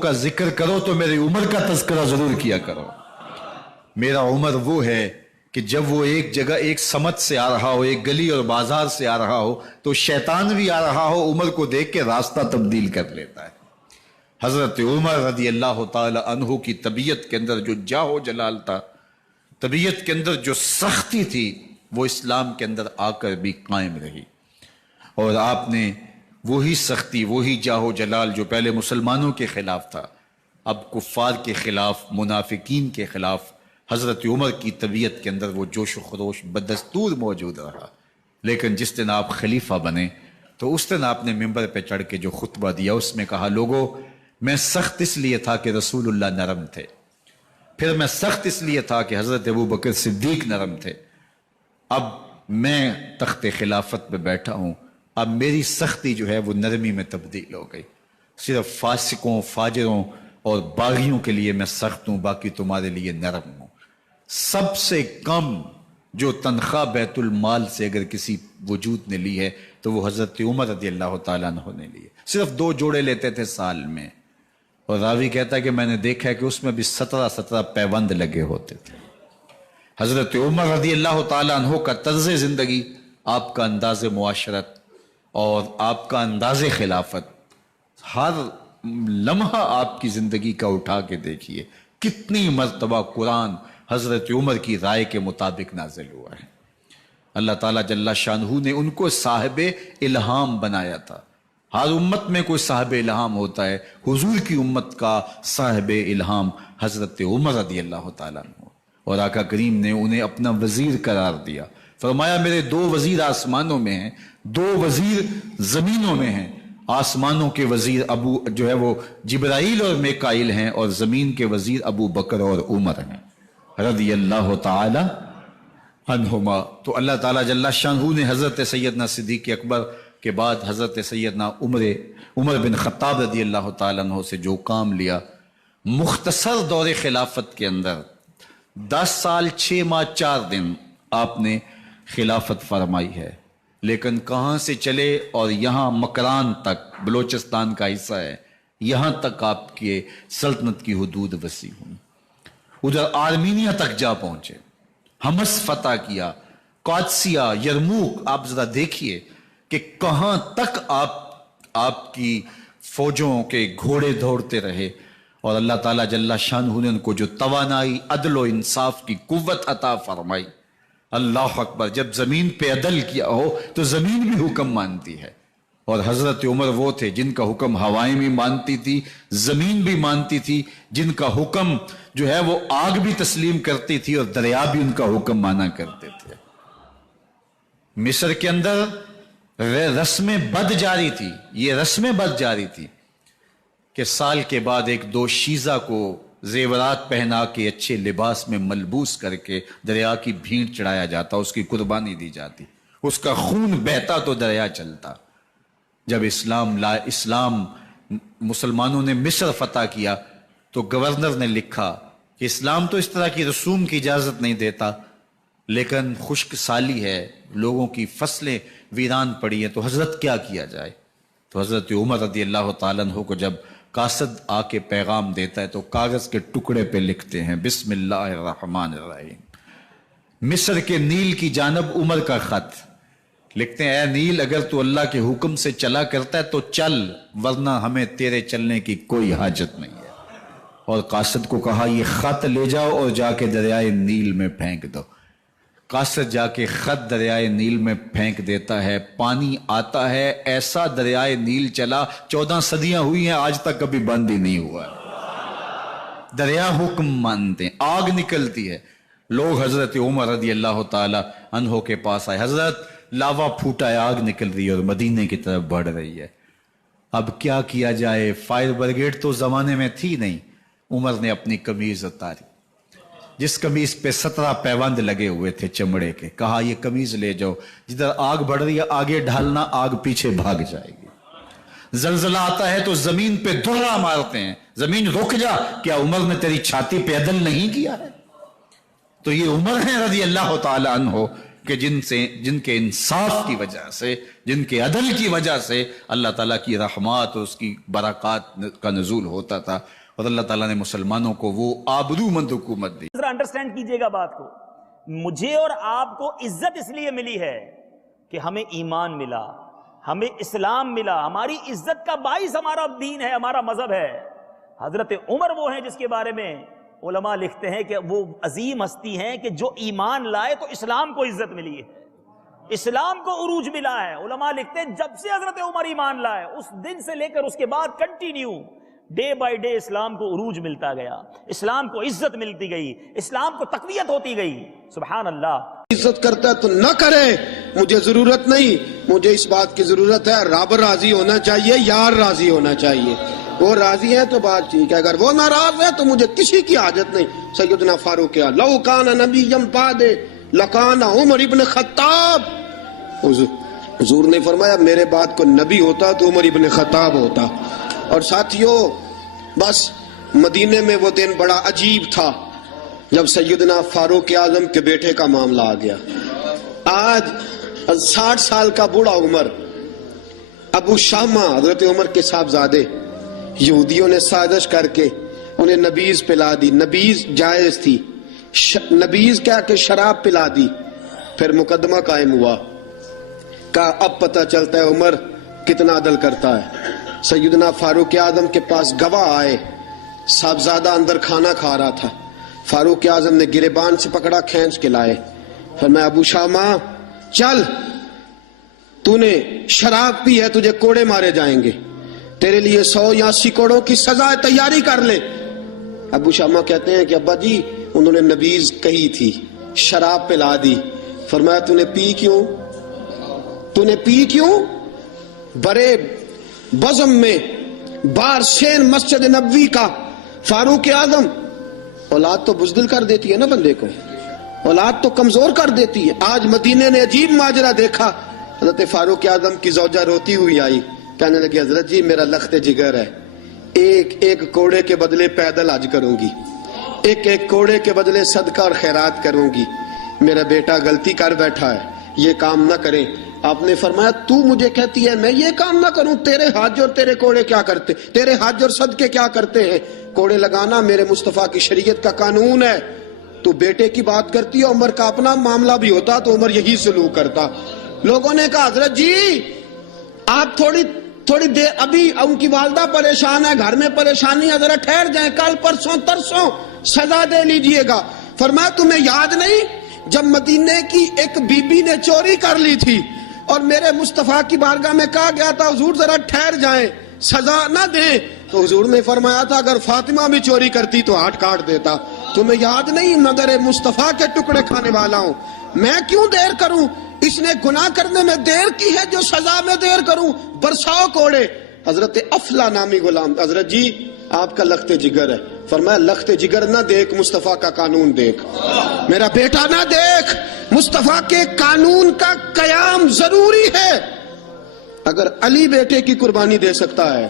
کا ذکر کرو تو میری عمر کا تذکرہ ضرور کیا کرو. میرا عمر وہ ہے کہ جب وہ ایک جگہ ایک سمت سے آ رہا ہو، ایک گلی اور بازار سے آ رہا ہو تو شیطان بھی آ رہا ہو، عمر کو دیکھ کے راستہ تبدیل کر لیتا ہے. حضرت عمر رضی اللہ تعالی عنہ کی طبیعت کے اندر جو جاہ و جلال تھا، طبیعت کے اندر جو سختی تھی، وہ اسلام کے اندر آ کر بھی قائم رہی. اور آپ نے وہی سختی، وہی جاہ و جلال جو پہلے مسلمانوں کے خلاف تھا، اب کفار کے خلاف، منافقین کے خلاف حضرت عمر کی طبیعت کے اندر وہ جوش و خروش بدستور موجود رہا. لیکن جس دن آپ خلیفہ بنے تو اس دن آپ نے ممبر پہ چڑھ کے جو خطبہ دیا اس میں کہا، لوگوں میں سخت اس لیے تھا کہ رسول اللہ نرم تھے، پھر میں سخت اس لیے تھا کہ حضرت ابوبکر صدیق نرم تھے، اب میں تخت خلافت پہ بیٹھا ہوں، اب میری سختی جو ہے وہ نرمی میں تبدیل ہو گئی. صرف فاسقوں، فاجروں اور باغیوں کے لیے میں سخت ہوں، باقی تمہارے لیے نرم ہوں. سب سے کم جو تنخواہ بیت المال سے اگر کسی وجود نے لی ہے تو وہ حضرت عمر رضی اللہ تعالیٰ عنہ نے لی ہے. صرف 2 جوڑے لیتے تھے سال میں، اور راوی کہتا ہے کہ میں نے دیکھا ہے کہ اس میں بھی 17 پیوند لگے ہوتے تھے. حضرت عمر رضی اللہ تعالیٰ عنہ کا طرز زندگی، آپ کا انداز معاشرت اور آپ کا انداز خلافت، ہر لمحہ آپ کی زندگی کا اٹھا کے دیکھیے کتنی مرتبہ قرآن حضرت عمر کی رائے کے مطابق نازل ہوا ہے. اللہ تعالیٰ جل شانہ نے ان کو صاحب الہام بنایا تھا. ہر امت میں کوئی صاحب الہام ہوتا ہے، حضور کی امت کا صاحب الہام حضرت عمر رضی اللہ تعالیٰ عنہ، اور آقا کریم نے انہیں اپنا وزیر قرار دیا. فرمایا میرے 2 وزیر آسمانوں میں ہیں، 2 وزیر زمینوں میں ہیں. آسمانوں کے وزیر ابو جو ہے وہ جبرائیل اور میکائیل ہیں، اور زمین کے وزیر ابو بکر اور عمر ہیں رضی اللہ تعالی عنہما. تو اللہ تعالیٰ جل شانہ نے حضرت سیدنا صدیق اکبر کے بعد حضرت سیدنا عمر بن خطاب رضی اللہ تعالیٰ عنہ سے جو کام لیا، مختصر دور خلافت کے اندر 10 سال 6 ماہ 4 دن آپ نے خلافت فرمائی ہے. لیکن کہاں سے چلے اور یہاں مکران تک، بلوچستان کا حصہ ہے، یہاں تک آپ کے سلطنت کی حدود وسیع ہوئی. ادھر آرمینیا تک جا پہنچے، حمص فتح کیا، قادسیہ، یرموک. آپ ذرا دیکھیے کہ کہاں تک آپ کی فوجوں کے گھوڑے دوڑتے رہے، اور اللہ تعالیٰ جل شانہ نے ان کو جو توانائی، عدل و انصاف کی قوت عطا فرمائی. اللہ اکبر. جب زمین پہ عدل کیا ہو تو زمین بھی حکم مانتی ہے، اور حضرت عمر وہ تھے جن کا حکم ہوائیں بھی مانتی تھی، زمین بھی مانتی تھی، جن کا حکم جو ہے وہ آگ بھی تسلیم کرتی تھی اور دریا بھی ان کا حکم مانا کرتے تھے. مصر کے اندر رسم بد جاری تھی، یہ رسم بد جاری تھی کہ سال کے بعد 1-2 شیزہ کو زیورات پہنا کے اچھے لباس میں ملبوس کر کے دریا کی بھینٹ چڑھایا جاتا، اس کی قربانی دی جاتی، اس کا خون بہتا تو دریا چلتا. جب اسلام مسلمانوں نے مصر فتح کیا تو گورنر نے لکھا کہ اسلام تو اس طرح کی رسوم کی اجازت نہیں دیتا، لیکن خشک سالی ہے، لوگوں کی فصلیں ویران پڑی ہیں، تو حضرت کیا کیا جائے. تو حضرت عمر رضی اللہ تعالیٰ عنہ کو جب قاصد آ کے پیغام دیتا ہے تو کاغذ کے ٹکڑے پہ لکھتے ہیں، بسم اللہ الرحمن الرحیم. مصر کے نیل کی جانب عمر کا خط لکھتے ہیں، اے نیل اگر تو اللہ کے حکم سے چلا کرتا ہے تو چل، ورنہ ہمیں تیرے چلنے کی کوئی حاجت نہیں ہے. اور قاصد کو کہا یہ خط لے جاؤ اور جا کے دریائے نیل میں پھینک دو. قاصد جا کے خط دریائے نیل میں پھینک دیتا ہے، پانی آتا ہے، ایسا دریائے نیل چلا 14 صدیاں ہوئی ہیں آج تک کبھی بند ہی نہیں ہوا. دریا حکم مانتے ہیں، آگ نکلتی ہے. لوگ حضرت عمر رضی اللہ تعالی عنہ کے پاس آئے، حضرت لاوا پھوٹا ہے، آگ نکل رہی ہے اور مدینے کی طرف بڑھ رہی ہے، اب کیا کیا جائے؟ فائر بریگیڈ تو زمانے میں تھی نہیں. عمر نے اپنی قمیض اتاری، جس قمیض پہ 17 پیوند لگے ہوئے تھے چمڑے کے، کہا یہ قمیض لے جاؤ، جدھر آگ بڑھ رہی ہے آگے ڈھالنا، آگ پیچھے بھاگ جائے گی. زلزلہ آتا ہے تو زمین پہ دوہرا مارتے ہیں، زمین رک جا، کیا عمر نے تیری چھاتی پہ عدل نہیں کیا ہے؟ تو یہ عمر ہیں رضی اللہ تعالی عنہ کہ جن کے انصاف کی وجہ سے، جن کے عدل کی وجہ سے اللہ تعالیٰ کی رحمات اور اس کی برکات کا نزول ہوتا تھا، اور اللہ تعالیٰ نے مسلمانوں کو وہ آبرومند حکومت دی۔ ذرا انڈرسٹینڈ کیجئے گا بات کو، مجھے اور آپ کو عزت اس لیے ملی ہے کہ ہمیں ایمان ملا، ہمیں اسلام ملا، ہماری عزت کا باعث ہمارا دین ہے، ہمارا مذہب ہے۔ حضرت عمر وہ ہیں جس کے بارے میں علماء لکھتے ہیں کہ وہ عظیم ہستی ہیں کہ جو ایمان لائے تو اسلام کو عزت ملی ہے، اسلام کو عروج ملا ہے۔ علماء لکھتے ہیں جب سے حضرت عمر ایمان لائے اس دن سے لے کر اس کے بعد کنٹینیو ڈے بائی ڈے اسلام کو عروج ملتا گیا، اسلام کو عزت ملتی گئی، اسلام کو تقویت ہوتی گئی۔ سبحان اللہ۔ عزت کرتا ہے تو نہ کرے، مجھے ضرورت نہیں، مجھے اس بات کی ضرورت ہے رب راضی ہونا چاہیے، یار راضی ہونا چاہیے۔ وہ راضی ہے تو بات ٹھیک ہے، اگر وہ ناراض ہے تو مجھے کسی کی حاجت نہیں۔ سیدنا فاروق کیا لو کان نبی بعد لکان عمر ابن خطاب، حضور نے فرمایا میرے بعد کو نبی ہوتا تو عمر ابن خطاب ہوتا۔ اور ساتھیوں بس مدینے میں وہ دن بڑا عجیب تھا جب سیدنا فاروق اعظم کے بیٹے کا معاملہ آ گیا۔ آج 60 سال کا بوڑھا عمر، ابو شامہ حضرت عمر کے صاحبزادے، یہودیوں نے سازش کر کے انہیں نبیذ پلا دی۔ نبیذ جائز تھی، نبیذ کیا کہ شراب پلا دی۔ پھر مقدمہ قائم ہوا، کہا اب پتہ چلتا ہے عمر کتنا عدل کرتا ہے۔ سیدنا فاروق اعظم کے پاس گواہ آئے، صاحبزادہ اندر کھانا کھا رہا تھا، فاروق اعظم نے گریبان سے پکڑا، کھینچ کے لائے۔ فرمایا ابو شامہ چل، تو نے شراب پی ہے، تجھے کوڑے مارے جائیں گے، تیرے لیے 100 یا 80 کوڑوں کی سزا تیاری کر لے۔ ابو شامہ کہتے ہیں کہ ابا جی انہوں نے نبیذ کہی تھی، شراب پلا دی۔ فرمایا تو نے پی کیوں؟ تو نے پی کیوں؟ برے بزم میں بار سین مسجد نبوی کا فاروق اعظم، اولاد تو بزدل کر دیتی ہے نا بندے کو، اولاد تو کمزور کر دیتی ہے۔ آج مدینے نے عجیب ماجرا دیکھا، حضرت فاروق اعظم کی زوجہ روتی ہوئی آئی، کہنے لگی حضرت جی میرا لخت جگر ہے، ایک کوڑے کے بدلے پیدل حج کروں گی، ایک کوڑے کے بدلے صدقہ اور خیرات کروں گی، میرا بیٹا غلطی کر بیٹھا ہے، یہ کام نہ کریں۔ آپ نے فرمایا تو مجھے کہتی ہے میں یہ کام نہ کروں؟ تیرے حج اور تیرے کوڑے کیا کرتے، تیرے حج اور صدقے کیا کرتے ہیں؟ کوڑے لگانا میرے مصطفیٰ کی شریعت کا قانون ہے۔ تو بیٹے کی بات کرتی ہے، عمر کا اپنا معاملہ بھی ہوتا تو عمر یہی سلوک کرتا۔ لوگوں نے کہا حضرت جی آپ تھوڑی دیر، ابھی ان کی والدہ پریشان ہے، گھر میں پریشانی ہے، ذرا ٹھہر جائیں، کل پرسوں ترسوں سزا دے لیجئے گا۔ فرمایا تمہیں یاد نہیں جب مدینے کی ایک بی بی نے چوری کر لی تھی اور میرے مصطفیٰ کی بارگاہ میں کہا گیا تھا حضور ذرا ٹھہر جائیں، سزا نہ دیں، تو حضور نے فرمایا تھا اگر فاطمہ بھی چوری کرتی تو ہاتھ کاٹ دیتا۔ تمہیں یاد نہیں مگر مصطفیٰ کے ٹکڑے کھانے والا ہوں، میں کیوں دیر کروں؟ اس نے گناہ کرنے میں دیر کی ہے جو سزا میں دیر کروں، برساؤ کوڑے۔ حضرت افلا نامی غلام، حضرت جی آپ کا لخت جگر ہے۔ فرمایا لخت جگر نہ دیکھ، مصطفیٰ کا قانون دیکھ، میرا بیٹا نہ دیکھ، مصطفیٰ کے قانون کا قیام ضروری ہے۔ اگر علی بیٹے کی قربانی دے سکتا ہے،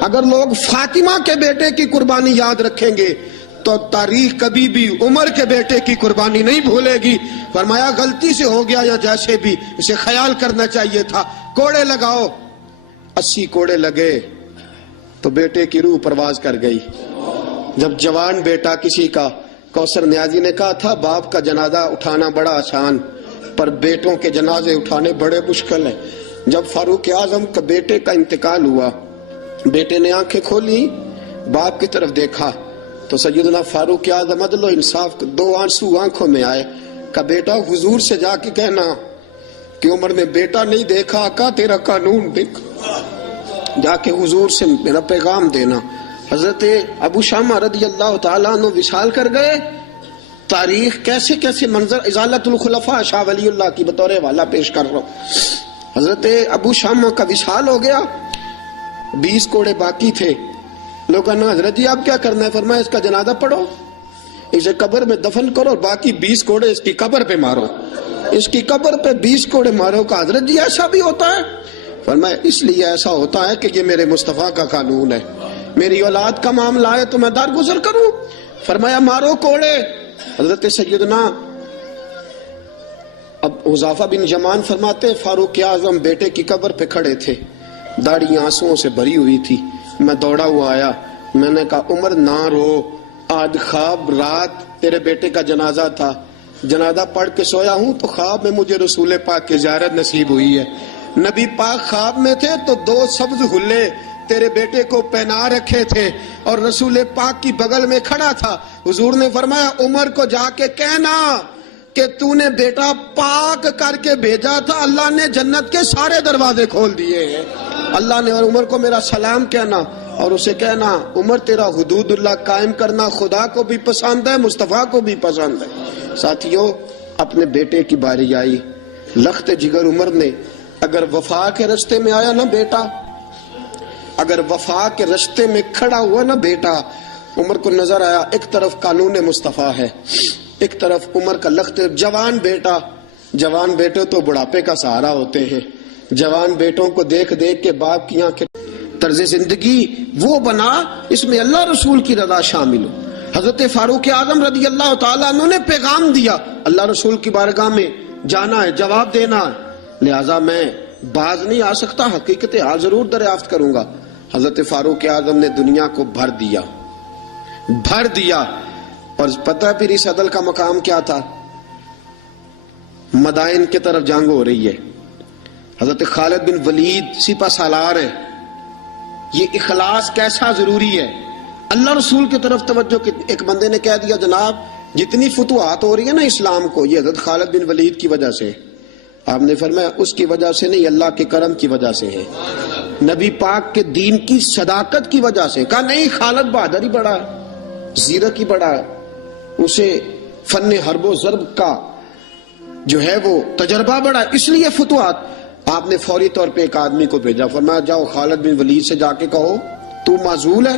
اگر لوگ فاطمہ کے بیٹے کی قربانی یاد رکھیں گے تو تاریخ کبھی بھی عمر کے بیٹے کی قربانی نہیں بھولے گی۔ فرمایا غلطی سے ہو گیا یا جیسے بھی، اسے خیال کرنا چاہیے تھا، کوڑے لگاؤ۔ 80 کوڑے لگے تو بیٹے کی روح پرواز کر گئی۔ جب جوان بیٹا کسی کا، کوثر نیازی نے کہا تھا باپ کا جنازہ اٹھانا بڑا آسان پر بیٹوں کے جنازے اٹھانے بڑے مشکل ہیں۔ جب فاروق اعظم کا بیٹے کا انتقال ہوا، بیٹے نے آنکھیں کھولی، باپ کی طرف دیکھا تو سیدنا فاروق اعظم عدل و انصاف، 2 آنسو آنکھوں میں آئے، کہا بیٹا حضور سے جا کے کہنا کہ عمر نے بیٹا نہیں دیکھا، آقا تیرا قانون دیکھا، جا کے حضور سے میرا پیغام دینا۔ حضرت ابو شامہ رضی اللہ تعالیٰ عنہ وصال کر گئے۔ تاریخ کیسے کیسے منظر، ازالت الخلفاء شاہ ولی اللہ کی بطور حوالہ پیش کر رہا ہوں۔ حضرت ابو شامہ کا وصال ہو گیا، 20 کوڑے باقی تھے۔ لوگوں نے حضرت جی آپ کیا کرنا ہے؟ فرمایا اس کا جنازہ پڑھو، اسے قبر میں دفن کرو اور باقی 20 کوڑے اس کی قبر پہ مارو، اس کی قبر پہ 20 کوڑے مارو۔ کہا حضرت جی ایسا بھی ہوتا ہے؟ فرمایا اس لیے ایسا ہوتا ہے کہ یہ میرے مصطفیٰ کا قانون ہے، میری اولاد کا معاملہ ہے تو میں درگزر کروں۔ فرمایا مارو کوڑے۔ حضرت سیدنا اب حذیفہ بن یمان فرماتے ہیں فاروق اعظم بیٹے کی قبر پہ کھڑے تھے، داڑھی آنسوؤں سے بھری ہوئی تھی، میں دوڑا ہوا آیا، میں نے کہا عمر نہ رو، آج خواب رات تیرے بیٹے کا جنازہ تھا، جنازہ پڑھ کے سویا ہوں تو خواب میں مجھے رسول پاک کی زیارت نصیب ہوئی ہے، نبی پاک خواب میں تھے تو 2 سبز حلے تیرے بیٹے کو پہنا رکھے تھے اور رسول پاک کی بغل میں کھڑا تھا، حضور نے فرمایا عمر کو جا کے کہنا کہ تو نے بیٹا پاک کر کے بھیجا تھا، اللہ نے جنت کے سارے دروازے کھول دیے ہیں، اللہ نے، اور عمر کو میرا سلام کہنا اور اسے کہنا عمر تیرا حدود اللہ قائم کرنا خدا کو بھی پسند ہے، مصطفیٰ کو بھی پسند ہے۔ ساتھیوں، اپنے بیٹے کی باری آئی، لخت جگر عمر نے اگر وفا کے رستے میں آیا نا بیٹا، اگر وفا کے رستے میں کھڑا ہوا نا بیٹا، عمر کو نظر آیا ایک طرف قانون مصطفیٰ ہے، ایک طرف عمر کا لخت، جوان بیٹا، جوان بیٹے تو بڑھاپے کا سہارا ہوتے ہیں، جوان بیٹوں کو دیکھ دیکھ کے باپ کی آنکھیں، طرز زندگی وہ بنا اس میں اللہ رسول کی رضا شامل ہو۔ حضرت فاروق اعظم رضی اللہ تعالیٰ عنہ نے پیغام دیا، اللہ رسول کی بارگاہ میں جانا ہے، جواب دینا ہے، لہٰذا میں باز نہیں آ سکتا، حقیقت حال ضرور دریافت کروں گا۔ حضرت فاروق اعظم نے دنیا کو بھر دیا، اور پتہ پھر اس عدل کا مقام کیا تھا؟ مدائن کی طرف جنگ ہو رہی ہے، حضرت خالد بن ولید سپہ سالار ہے، یہ اخلاص کیسا ضروری ہے، اللہ رسول کی طرف توجہ۔ ایک بندے نے کہہ دیا جناب جتنی فتوحات ہو رہی ہے نا اسلام کو، یہ حضرت خالد بن ولید کی وجہ سے، آپ نے فرمایا اس کی وجہ سے نہیں، اللہ کے کرم کی وجہ سے ہے، نبی پاک کے دین کی صداقت کی وجہ سے۔ کہا نہیں، خالد بہادر ہی بڑا ہے، زیرک ہی بڑا ہے، اسے فن حرب و ضرب کا جو ہے وہ تجربہ بڑا ہے، اس لیے فتوحات۔ آپ نے فوری طور پہ ایک آدمی کو بھیجا، فرمایا جاؤ خالد بن ولید سے جا کے کہو تو معزول ہے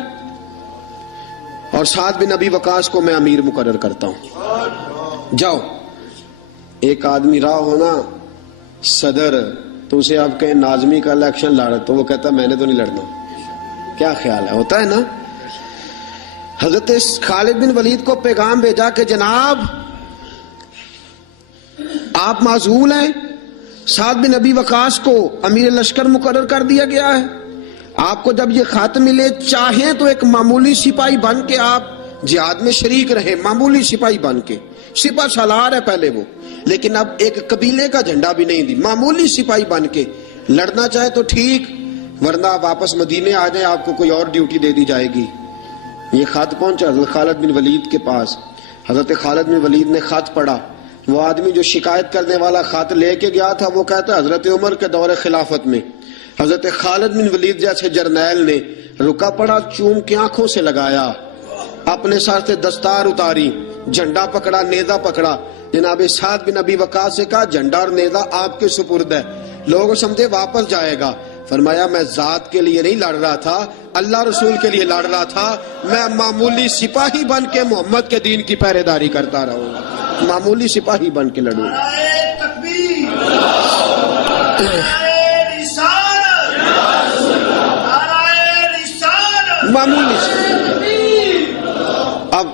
اور سعد بن ابی وقاص کو میں امیر مقرر کرتا ہوں، جاؤ۔ ایک آدمی رہا ہونا صدر، تو اسے آپ کہیں ناظمی کا الیکشن لڑ، تو وہ کہتا میں نے تو نہیں لڑنا، کیا خیال ہے، ہوتا ہے نا۔ حضرت خالد بن ولید کو پیغام بھیجا کہ جناب آپ معزول ہیں، سعد بن ابی وقاص کو امیر لشکر مقرر کر دیا گیا ہے، آپ کو جب یہ خط ملے چاہیں تو ایک معمولی سپاہی بن کے آپ جہاد میں شریک رہے، معمولی سپاہی بن کے، سپہ سالار ہے پہلے وہ، لیکن اب ایک قبیلے کا جھنڈا بھی نہیں دی، معمولی سپاہی بن کے لڑنا چاہے تو ٹھیک، ورنہ واپس مدینے آ جائیں، آپ کو کوئی اور ڈیوٹی دے دی جائے گی۔ یہ خط پہنچا حضرت خالد بن ولید کے پاس، حضرت خالد بن ولید نے خط پڑھا، وہ آدمی جو شکایت کرنے والا خط لے کے گیا تھا وہ کہتا ہے حضرت عمر کے دور خلافت میں حضرت خالد بن ولید جیسے جرنیل نے رکا پڑا، چوم کی آنکھوں سے لگایا، اپنے ساتھ دستار اتاری، جھنڈا پکڑا، نیزہ پکڑا، جناب سعد بن ابی وقاص سے کہا جھنڈا اور نیزہ آپ کے سپرد ہے، لوگ سمجھے واپس جائے گا، فرمایا میں ذات کے لیے نہیں لڑ رہا تھا، اللہ رسول کے لیے لڑ رہا تھا، میں معمولی سپاہی بن کے محمد کے دین کی پہرے داری کرتا رہوں گا، معمولی سپاہی بن کے لڑوں گا۔ معمولی سے اب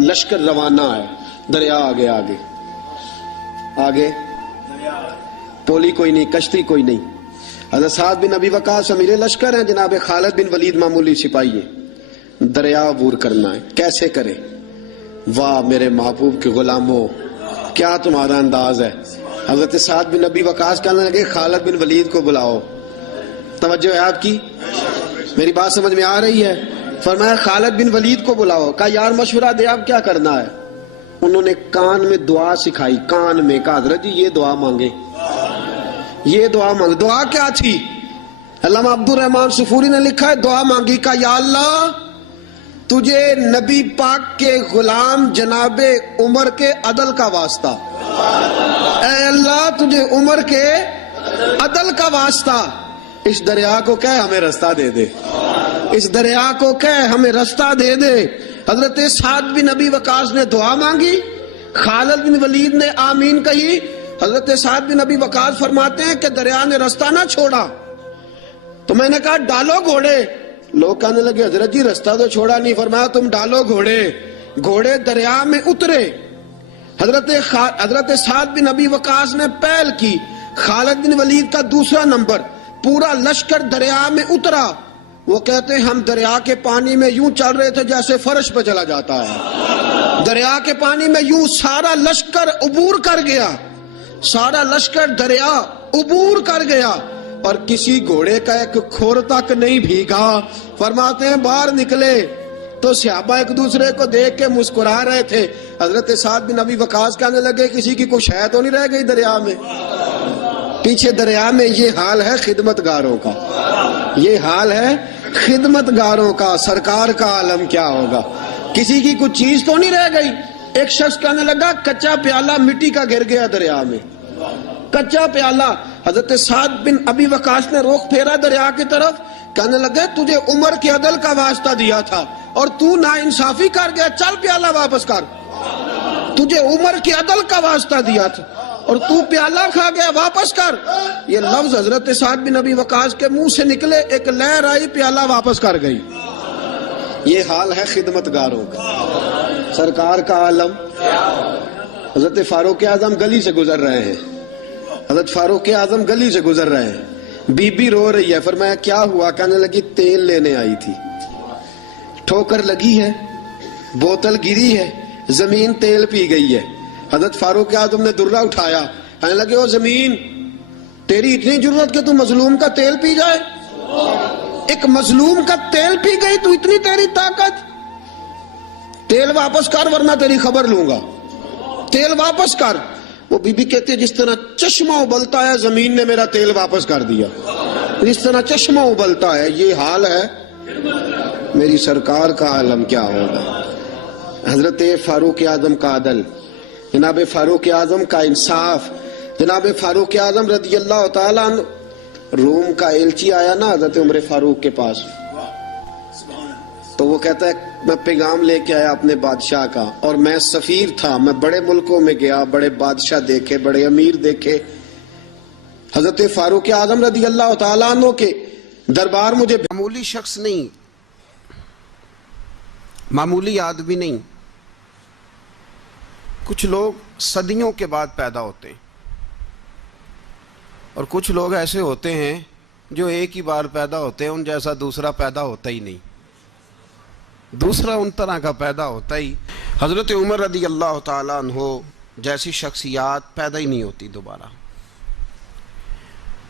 لشکر روانہ ہے، دریا آگے آگے آگے، پولی کوئی نہیں، کشتی کوئی نہیں، حضرت سعد بن ابی وقاص امیر لشکر ہیں، جناب خالد بن ولید معمولی سپاہی ہے، دریا عبور کرنا ہے، کیسے کرے؟ واہ میرے محبوب کے غلاموں، کیا تمہارا انداز ہے۔ حضرت سعد بن ابی وقاص کہنے لگے خالد بن ولید کو بلاؤ، توجہ ہے آپ کی، میری بات سمجھ میں آ رہی ہے؟ فرمایا خالد بن ولید کو بلاؤ، کہا یار مشورہ دے آپ کیا کرنا ہے؟ انہوں نے کان میں دعا سکھائی، کان میں، کہا حضرت جی یہ دعا مانگے، یہ دعا مانگے۔ دعا کیا تھی؟ علامہ عبد الرحمن صفوری نے لکھا ہے دعا مانگی، کہا یا اللہ تجھے نبی پاک کے غلام جناب عمر کے عدل کا واسطہ، اے اللہ تجھے عمر کے عدل کا واسطہ، اس دریا کو کہہ ہمیں رستہ دے دے، اس دریا کو کہہ ہمیں رستہ دے دے۔ حضرت سعد بن ابی وقاص نے دعا مانگی، خالد بن ولید نے آمین کہی، حضرت سعد بن ابی وقاص فرماتے ہیں کہ دریا نے رستہ نہ چھوڑا، تو میں نے کہا ڈالو گھوڑے، لوگ کہنے لگے حضرت جی رستہ تو چھوڑا نہیں، فرمایا تم ڈالو گھوڑے، گھوڑے دریا میں اترے، حضرت سعد بن ابی وقاص نے پہل کی، خالد بن ولید کا دوسرا نمبر، پورا لشکر دریا میں اترا. وہ کہتے ہیں ہم دریا کے پانی میں یوں چل رہے تھے جیسے فرش پہ چلا جاتا ہے. دریا کے پانی میں یوں سارا لشکر عبور کر گیا، سارا لشکر دریا عبور کر گیا، اور کسی گھوڑے کا ایک کھور تک نہیں بھیگا. فرماتے ہیں باہر نکلے تو صحابہ ایک دوسرے کو دیکھ کے مسکرا رہے تھے. حضرت سعد بن ابی وقاص کہنے لگے کسی کی کوئی شے تو نہیں رہ گئی دریا میں؟ پیچھے دریا میں یہ حال ہے خدمتگاروں کا، یہ حال ہے خدمتگاروں کا. سرکار کا عالم کیا ہوگا؟ کسی کی کچھ چیز تو نہیں رہ گئی. ایک شخص کہنے لگا کچا پیالہ مٹی کا گر گیا دریا میں، کچا پیالہ. حضرت سعد بن ابی وقاص نے رخ پھیرا دریا کی طرف، کہنے لگے تجھے عمر کے عدل کا واسطہ دیا تھا اور تو ناانصافی کر گیا، چل پیالہ واپس کر. تجھے عمر کے عدل کا واسطہ دیا تھا اور تو پیالہ کھا گیا، واپس کر. یہ لفظ حضرت سعد بن ابی وقاص کے منہ سے نکلے، ایک لہر آئی، پیالہ واپس کر گئی. یہ حال ہے خدمتگاروں کا. سرکار کا عالم. حضرت فاروق اعظم گلی سے گزر رہے ہیں، حضرت فاروق اعظم گلی سے گزر رہے ہیں. بی بی رو رہی ہے. فرمایا کیا ہوا؟ کہنے لگی تیل لینے آئی تھی، ٹھوکر لگی ہے، بوتل گری ہے، زمین تیل پی گئی ہے. حضرت فاروق اعظم نے درہ اٹھایا، کہنے لگے او زمین، تیری اتنی ضرورت کہ تو مظلوم کا تیل پی جائے؟ ایک مظلوم کا تیل پی گئی تو اتنی تیری طاقت؟ تیل واپس کر ورنہ تیری خبر لوں گا، تیل واپس کر. وہ بی بی کہتے ہیں جس طرح چشمہ ابلتا ہے زمین نے میرا تیل واپس کر دیا، جس طرح چشمہ ابلتا ہے. یہ حال ہے میری سرکار کا عالم کیا ہوگا؟ حضرت فاروق اعظم کا عدل، جناب فاروق اعظم کا انصاف. جناب فاروق اعظم رضی اللہ تعالیٰ عنہ، روم کا ایلچی آیا نا حضرت عمر فاروق کے پاس، تو وہ کہتا ہے میں پیغام لے کے آیا اپنے بادشاہ کا، اور میں سفیر تھا، میں بڑے ملکوں میں گیا، بڑے بادشاہ دیکھے، بڑے امیر دیکھے. حضرت فاروق اعظم رضی اللہ تعالیٰ عنہ کے دربار مجھے معمولی شخص نہیں، معمولی آدمی نہیں. کچھ لوگ صدیوں کے بعد پیدا ہوتے ہیں اور کچھ لوگ ایسے ہوتے ہیں جو ایک ہی بار پیدا ہوتے ہیں، ان جیسا دوسرا پیدا ہوتا ہی نہیں، دوسرا ان طرح کا پیدا ہوتا ہی. حضرت عمر رضی اللہ تعالیٰ عنہ جیسی شخصیات پیدا ہی نہیں ہوتی دوبارہ.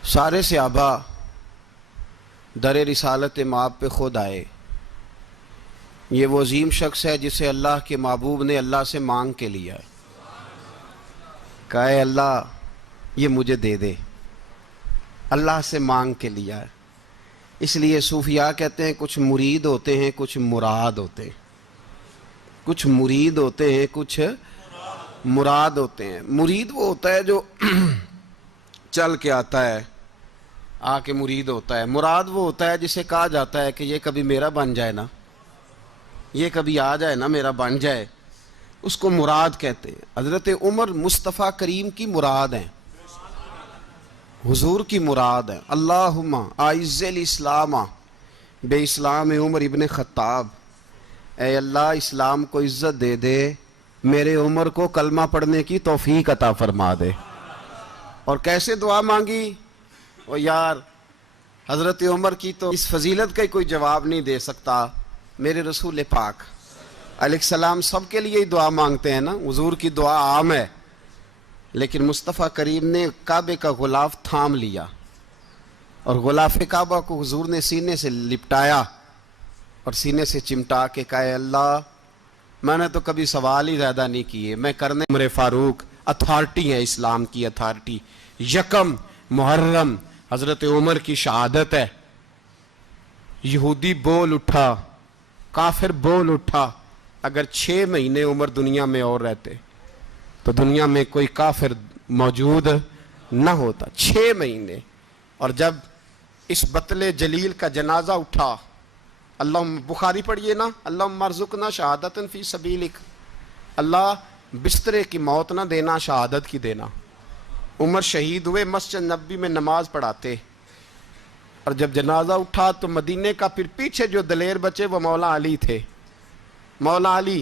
سارے صحابہ در رسالت مآب پہ خود آئے. یہ وہ عظیم شخص ہے جسے اللہ کے محبوب نے اللہ سے مانگ کے لیا ہے، کہا اے اللہ یہ مجھے دے دے، اللہ سے مانگ کے لیا ہے. اس لیے صوفیاء کہتے ہیں کچھ مرید ہوتے ہیں کچھ مراد ہوتے ہیں، کچھ مرید ہوتے ہیں کچھ مراد ہوتے ہیں. مرید وہ ہوتا ہے جو چل کے آتا ہے، آ کے مرید ہوتا ہے. مراد وہ ہوتا ہے جسے کہا جاتا ہے کہ یہ کبھی میرا بن جائے نا، یہ کبھی آ جائے نا، میرا بن جائے، اس کو مراد کہتے ہیں. حضرت عمر مصطفیٰ کریم کی مراد ہیں، حضور کی مراد ہے. اللہم اعز الاسلام بے اسلام عمر ابن خطاب، اے اللہ اسلام کو عزت دے دے، میرے عمر کو کلمہ پڑھنے کی توفیق عطا فرما دے. اور کیسے دعا مانگی؟ او یار حضرت عمر کی تو اس فضیلت کا کوئی جواب نہیں دے سکتا. میرے رسول پاک علیہ السلام سب کے لیے ہی دعا مانگتے ہیں نا، حضور کی دعا عام ہے، لیکن مصطفیٰ کریم نے کعبے کا غلاف تھام لیا اور غلاف کعبہ کو حضور نے سینے سے لپٹایا اور سینے سے چمٹا کے کہا اے اللہ میں نے تو کبھی سوال ہی زیادہ نہیں کیے، میں کرنے. عمر فاروق اتھارٹی ہے، اسلام کی اتھارٹی. یکم محرم حضرت عمر کی شہادت ہے. یہودی بول اٹھا، کافر بول اٹھا. اگر 6 مہینے عمر دنیا میں اور رہتے تو دنیا میں کوئی کافر موجود نہ ہوتا. 6 مہینے. اور جب اس بطل جلیل کا جنازہ اٹھا، اللہ بخاری پڑھیے نا، اللہم ارزقنا شہادتا فی سبیلک، اللہ بسترے کی موت نہ دینا، شہادت کی دینا. عمر شہید ہوئے، مسجد نبی میں نماز پڑھاتے، اور جب جنازہ اٹھا تو مدینے کا پھر پیچھے جو دلیر بچے وہ مولا علی تھے. مولا علی